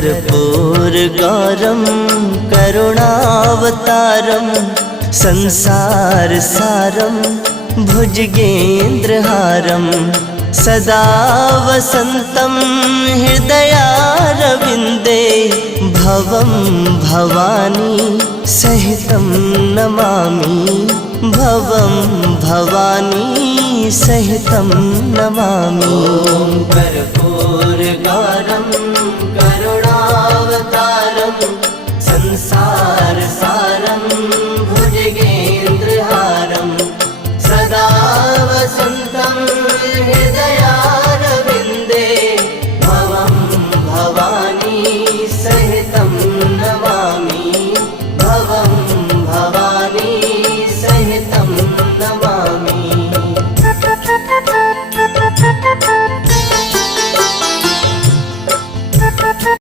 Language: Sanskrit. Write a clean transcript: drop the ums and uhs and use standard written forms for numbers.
कर्पूरगौरं करुणावतारं संसारसारं भुजगेन्द्रहारं सदा वसन्तं हृदयारविन्दे भवं भवानी सहितं नमामि भवं भवानी सहितं नमामि। ॐ कर्पूरगौरं करुणावतारं